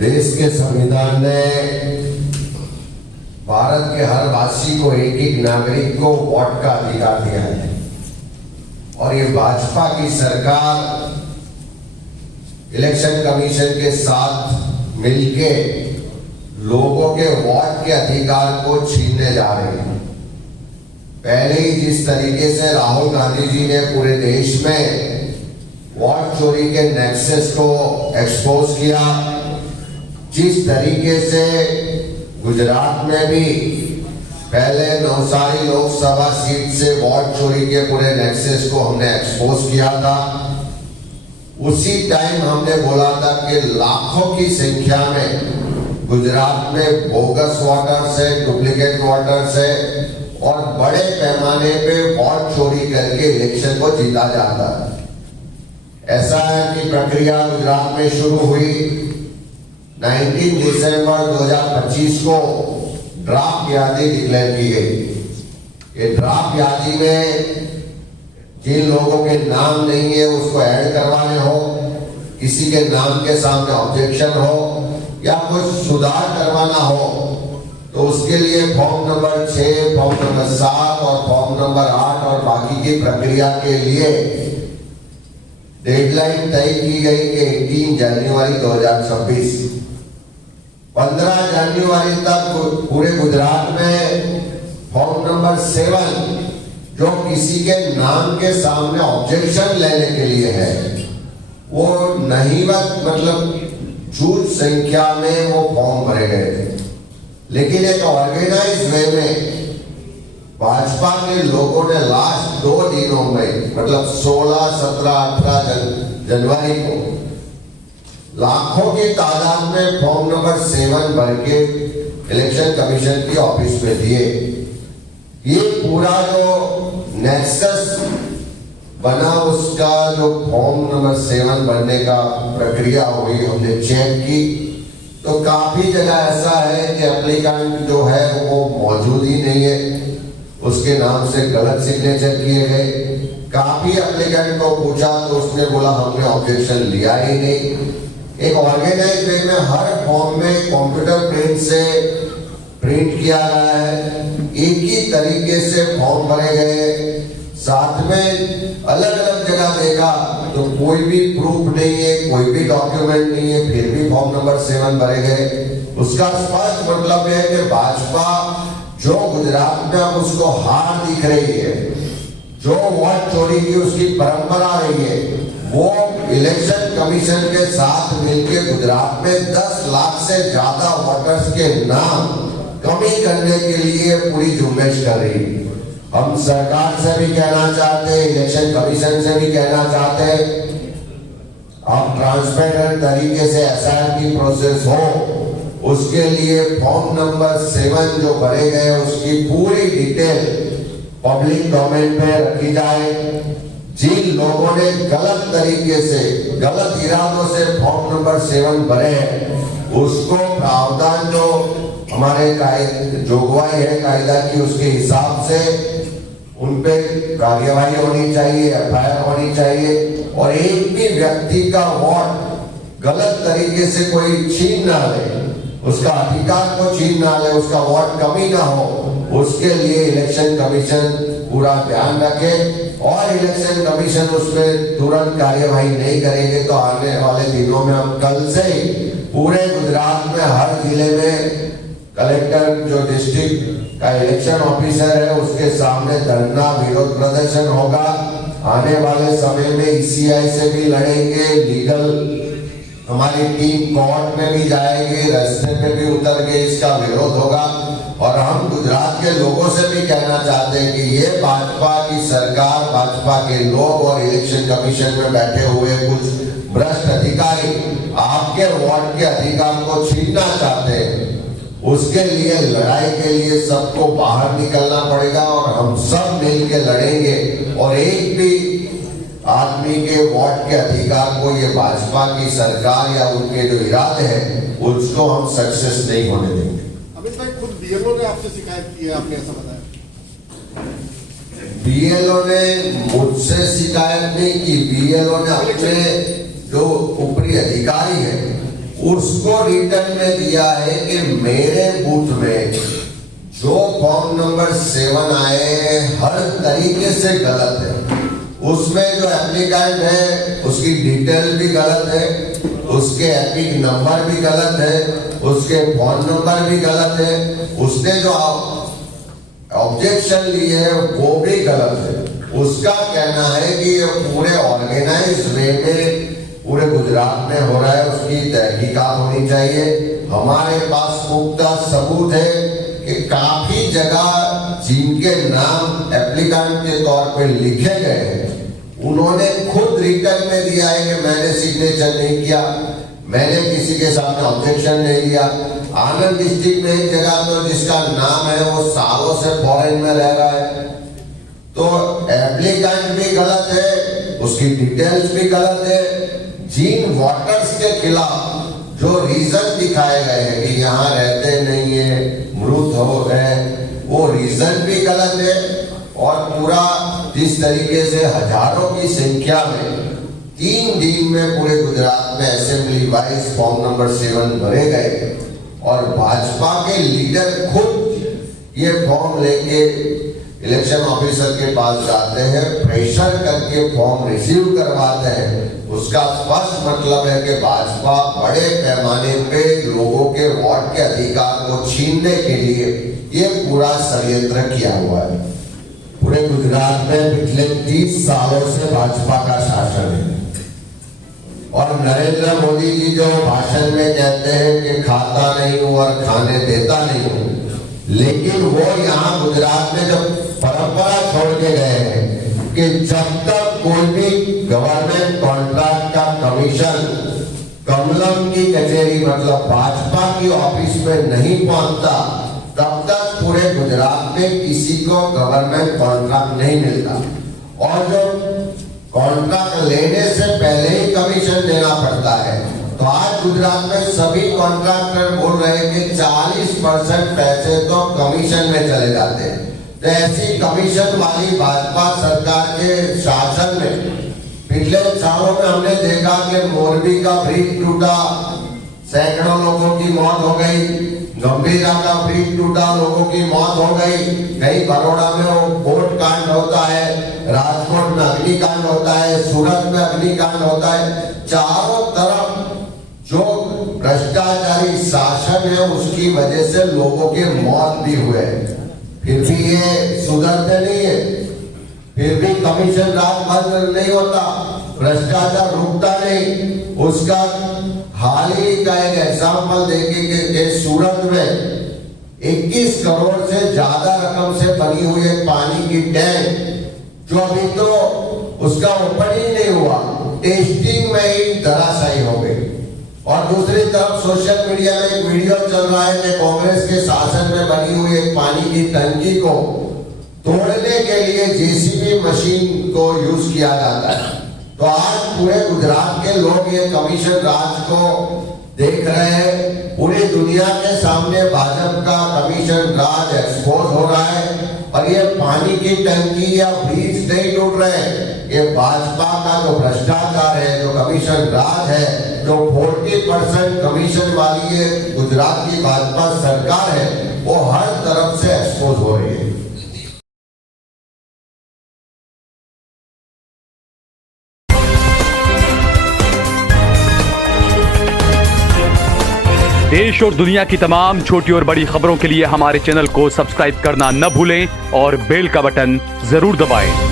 देश के संविधान ने भारत के हर वासी को एक एक नागरिक को वोट का अधिकार दिया है और ये भाजपा की सरकार इलेक्शन कमीशन के साथ मिलके लोगों के वोट के अधिकार को छीनने जा रही है। पहले ही जिस तरीके से राहुल गांधी जी ने पूरे देश में वोट चोरी के नेक्सस को एक्सपोज किया, जिस तरीके से गुजरात में भी पहले नवसारी लोकसभा सीट से वोट चोरी के पूरे नेक्सस को हमने एक्सपोज किया था, उसी टाइम हमने बोला था कि लाखों की संख्या में गुजरात में बोगस वोटर्स है, डुप्लीकेट वोटर्स है और बड़े पैमाने पे वोट चोरी करके इलेक्शन को जीता जाता है। ऐसा है कि प्रक्रिया गुजरात में शुरू हुई 19 दिसंबर 2025 को ड्राफ्ट यादी डिक्लेयर की गई। ये ड्राफ्ट यादी में जिन लोगों के नाम नहीं है उसको ऐड करवाने हो, किसी के नाम के सामने ऑब्जेक्शन हो या कुछ सुधार करवाना हो तो उसके लिए फॉर्म नंबर 6, फॉर्म नंबर 7 और फॉर्म नंबर 8 और बाकी की प्रक्रिया के लिए डेडलाइन तय की गई कि 18 जनवरी 2026। 15 जनवरी तक पूरे गुजरात में फॉर्म नंबर 7 जो किसी के नाम के सामने ऑब्जेक्शन लेने के लिए है वो नहीवत मतलब झूठ संख्या में वो फॉर्म भरे गए थे। लेकिन एक ऑर्गेनाइज वे में भाजपा के लोगों ने लास्ट 2 दिनों में मतलब 16, 17, 18 जनवरी को लाखों की तादाद में फॉर्म नंबर 7 भर के इलेक्शन कमीशन की ऑफिस में दिए। ये पूरा जो नेक्सस बना उसका जो फॉर्म नंबर 7 भरने का प्रक्रिया हुई, हमने चेक की तो काफी जगह ऐसा है कि एप्लीकेंट जो है वो मौजूद ही नहीं है, उसके नाम से गलत सिग्नेचर किए गए। काफी एप्लीकेंट को पूछा तो उसने बोला हमने ऑब्जेक्शन लिया ही नहीं। एक ऑर्गेनाइज वे में हर फॉर्म में कंप्यूटर प्रिंट से प्रिंट किया गया है, एक ही तरीके से फॉर्म भरे गए। साथ में अलग अलग जगह देखा तो कोई भी प्रूफ नहीं है, कोई भी डॉक्यूमेंट नहीं है, फिर भी फॉर्म नंबर 7 भरे गए। उसका स्पष्ट मतलब है कि भाजपा जो गुजरात में अब उसको हार दिख रही है, जो वोट चोरी की उसकी परंपरा रही है, वो इलेक्शन कमीशन के साथ मिलकर गुजरात में 10 लाख से ज्यादा वोटर्स के नाम कमी करने के लिए पूरी झुंबेश कर रही है। हम सरकार से भी कहना चाहते हैं, इलेक्शन कमीशन से भी कहना चाहते हैं, आप ट्रांसपेरेंट तरीके से एसआईआर की प्रोसेस हो, उसके लिए फॉर्म नंबर 7 जो भरे गए उसकी पूरी डिटेल पब्लिक डोमेन पे रखी जाए। जिन लोगों ने गलत तरीके से, गलत इरादों से फॉर्म नंबर 7 भरे उसको प्रावधान जो हमारे जोगवाई है कायदा की उसके हिसाब से उन पे कार्यवाही होनी चाहिए, एफआईआर होनी चाहिए और एक भी व्यक्ति का वोट गलत तरीके से कोई छीन ना ले, उसका अधिकार को छीन ना ले, उसका वोट कमी ना हो, उसके लिए इलेक्शन कमीशन पूरा ध्यान रखे और इलेक्शन कमीशन उस पर तुरंत कार्यवाही नहीं करेंगे तो आने वाले दिनों में हम कल से ही पूरे गुजरात में हर जिले में कलेक्टर जो डिस्ट्रिक्ट का इलेक्शन ऑफिसर है उसके सामने धरना विरोध प्रदर्शन होगा। आने वाले समय में ईसीआई से भी लड़ेंगे, लीगल हमारी टीम कोर्ट में भी जाएगी, रास्ते पे भी उतर के इसका विरोध होगा। और हम गुजरात के लोगों से भी कहना चाहते हैं कि ये भाजपा की सरकार, भाजपा के लोग और इलेक्शन कमीशन में बैठे हुए कुछ भ्रष्ट अधिकारी आपके वोट के अधिकार को छीनना चाहते हैं। उसके लिए लड़ाई के लिए सबको बाहर निकलना पड़ेगा और हम सब मिलकर लड़ेंगे और एक भी आदमी के वोट के अधिकार को ये भाजपा की सरकार या उनके जो इरादे हैं उसको हम सक्सेस नहीं होने देंगे। अमित भाई, खुद बीएलओ ने आपसे शिकायत की है, आपने ऐसा बताया? बीएलओ ने मुझसे शिकायत नहीं की, बीएलओ ने अपने जो ऊपरी अधिकारी है उसको रिटर्न में दिया है कि मेरे बूथ में जो फॉर्म नंबर 7 आए हर तरीके से गलत है। उसमें जो एप्लीकेंट है उसकी डिटेल भी गलत है, उसके एपिक नंबर भी गलत है, उसके फोन नंबर भी गलत है, उसने जो ऑब्जेक्शन लिए है वो भी गलत है। उसका कहना है कि ये पूरे ऑर्गेनाइज वे में पूरे गुजरात में हो रहा है, उसकी तहकीकात होनी चाहिए। हमारे पास पुख्ता सबूत है कि काफी जगह जिनके नाम एप्लीकेंट के तौर पे लिखे गए हैं उन्होंने खुद रिटर्न में दिया है कि मैंने सिग्नेचर नहीं किया, मैंने किसी के सामने ऑब्जेक्शन नहीं दिया। आनंद डिस्ट्रिक्ट में एक जगह तो जिसका नाम है वो सालों से फॉरेन में रह रहा है, तो एप्लीकेंट भी गलत है, उसकी डिटेल्स भी गलत है। जिन वोटर्स के खिलाफ जो रीजन दिखाए गए हैं कि यहाँ रहते नहीं है, मृत हो गए, वो रीजन भी गलत है। और पूरा जिस तरीके से हजारों की संख्या में 3 दिन में पूरे गुजरात में असेंबली वाइज फॉर्म नंबर 7 भरे गए और भाजपा के लीडर खुद ये फॉर्म लेके इलेक्शन ऑफिसर के पास जाते हैं, प्रेशर करके फॉर्म रिसीव करवाते हैं, उसका स्पष्ट मतलब है कि भाजपा बड़े पैमाने पे लोगों के वोट के अधिकार को छीनने के लिए ये पूरा षड्यंत्र किया हुआ है। पूरे गुजरात में पिछले 30 सालों से भाजपा का शासन है और नरेंद्र मोदी जी जो भाषण में कहते हैं कि खाता नहीं हूं और खाने देता नहीं हूं, लेकिन वो यहाँ गुजरात में जब परंपरा छोड़ के गए हैं कि जब तक कोई भी गवर्नमेंट कॉन्ट्रैक्ट का कमीशन कमलम की कचेरी मतलब भाजपा की ऑफिस में नहीं पहुंचता तब तक पूरे गुजरात में किसी को गवर्नमेंट कॉन्ट्रैक्ट नहीं मिलता। और जो कॉन्ट्रैक्ट लेने से पहले ही कमीशन देना पड़ता है, तो आज गुजरात में सभी कॉन्ट्रैक्टर बोल रहे हैं कि 40% पैसे तो कमीशन में चले जाते हैं। तो ऐसी कमीशन वाली भाजपा सरकार के शासन में पिछले सालों में हमने देखा कि मोरबी का ब्रिज टूटा, सैकड़ों लोगों की मौत हो गई, गंभीरा का ब्रिज टूटा, लोगों की मौत हो गई, कहीं बड़ौदा में वो बोट कांड होता है, राजकोट में अग्निकांड होता है, सूरत में अग्निकांड होता है। चारों तरफ जो भ्रष्टाचारी शासन है उसकी वजह से लोगों के मौत भी हुए, फिर भी ये सुधरते नहीं है, फिर भी कमीशन राज बंद नहीं होता, भ्रष्टाचार रुकता नहीं। उसका हाल ही का एक एग्जाम्पल देखेंगे कि सूरत में 21 करोड़ से ज्यादा रकम से बनी हुई एक पानी की टैंक जो अभी तो उसका ओपन ही नहीं हुआ, टेस्टिंग में ही धराशायी हो गई। और दूसरी तरफ सोशल मीडिया में एक वीडियो चल रहा है कि कांग्रेस के शासन में बनी हुई एक पानी की टंकी को तोड़ने के लिए जेसीबी मशीन को यूज किया जाता है। तो आज पूरे गुजरात के लोग ये कमीशन राज को देख रहे हैं, पूरी दुनिया के सामने भाजपा का कमीशन राज एक्सपोज हो रहा है। और ये पानी की टंकी या ब्रिज नहीं टूट रहे, ये भाजपा का जो भ्रष्टाचार है, जो कमीशन राज है, जो 40% कमीशन वाली ये गुजरात की भाजपा सरकार है, वो हर तरफ से एक्सपोज हो रही है। देश और दुनिया की तमाम छोटी और बड़ी खबरों के लिए हमारे चैनल को सब्सक्राइब करना न भूलें और बेल का बटन जरूर दबाएं।